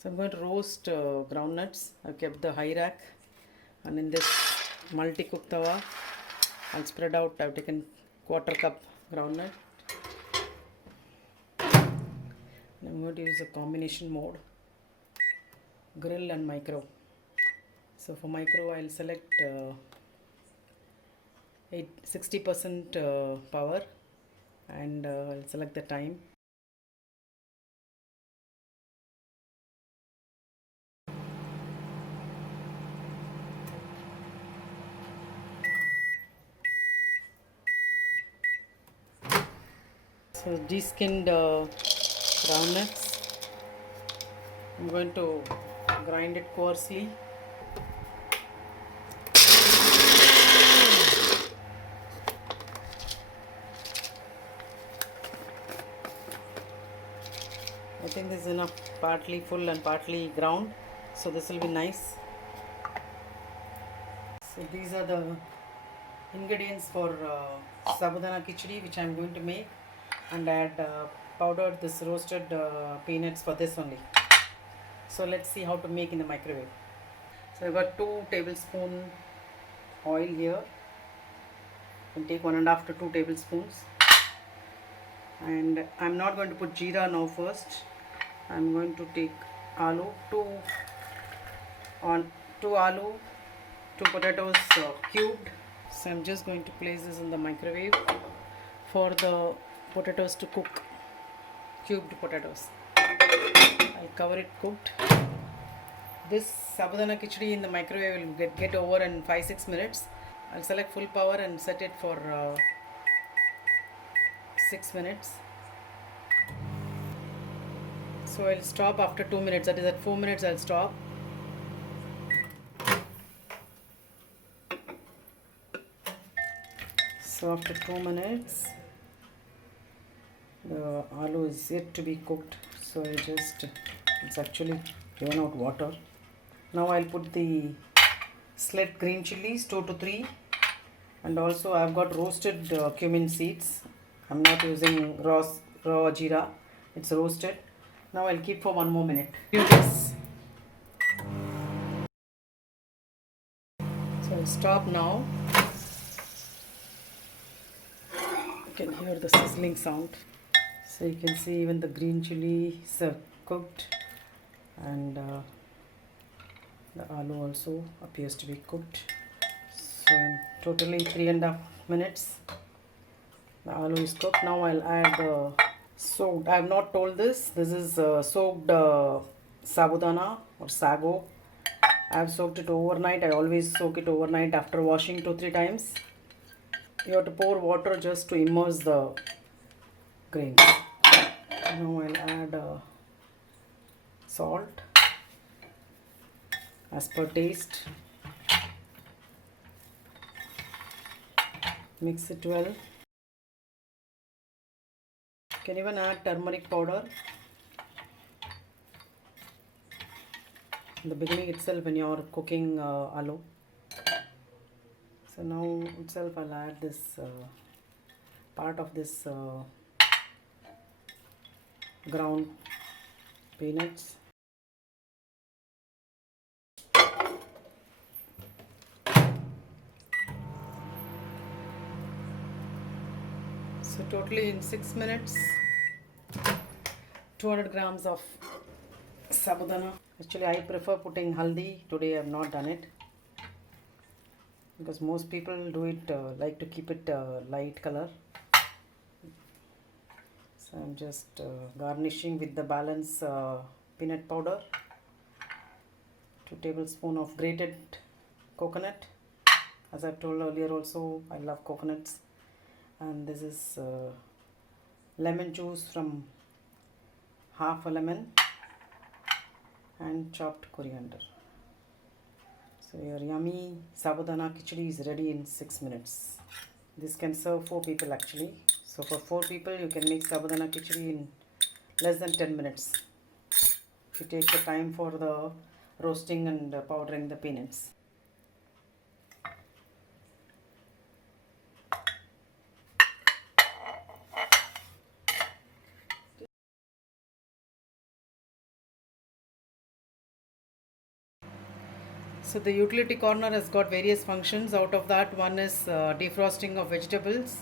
So I'm going to roast groundnuts. I've kept the high rack, and in this multi-cook tawa, I'll spread out. I've taken quarter cup groundnut. And I'm going to use a combination mode, grill and micro. So for micro, I'll select 60% power, and I'll select the time. So de-skinned groundnuts, I'm going to grind it coarsely. I think this is enough, partly full and partly ground, so this will be nice. So these are the ingredients for Sabudana Kichdi, which I am going to make, and I had powdered this roasted peanuts for this only. So let's see how to make in the microwave. So I've got 2 tablespoons oil here. You can take 1.5 to 2 tablespoons. And I'm not going to put jeera now first. I'm going to take aloo, 2 aloo, 2 potatoes cubed. So I'm just going to place this in the microwave for the potatoes to cook, cubed potatoes. I'll cover it cooked. This Sabudana Kichdi in the microwave will get over in 5-6 minutes. I'll select full power and set it for 6 minutes. So I'll stop after 2 minutes, that is at 4 minutes I'll stop. So after 2 minutes, the aloo is yet to be cooked, so it's actually given out water. Now I'll put the slit green chilies, 2 to 3, and also I've got roasted cumin seeds. I'm not using raw jeera, it's roasted. Now I'll keep for 1 more minute. Do this. So I'll stop now. You can hear the sizzling sound. So you can see even the green chilies are cooked, and the aloo also appears to be cooked. So in totally 3.5 minutes the aloo is cooked. Now I'll add the soaked, I have not told this is soaked sabudana or sago. I have soaked it overnight. I always soak it overnight after washing 2-3 times. You have to pour water just to immerse the grains. Now I'll add salt as per taste. Mix it well. You can even add turmeric powder in the beginning itself when you are cooking aloo. So now itself I'll add this part of this ground peanuts. So totally in 6 minutes, 200 grams of sabudana. Actually I prefer putting haldi. Today I have not done it, because most people do it like to keep it light color. So I'm just garnishing with the balance peanut powder, 2 tablespoons of grated coconut. As I've told earlier also, I love coconuts. And this is lemon juice from half a lemon, and chopped coriander. So your yummy Sabudana Kichdi is ready in 6 minutes. This can serve 4 people actually. So for 4 people you can make Sabudana Kichdi in less than 10 minutes. If you take the time for the roasting and powdering the peanuts. So the utility corner has got various functions. Out of that, one is defrosting of vegetables.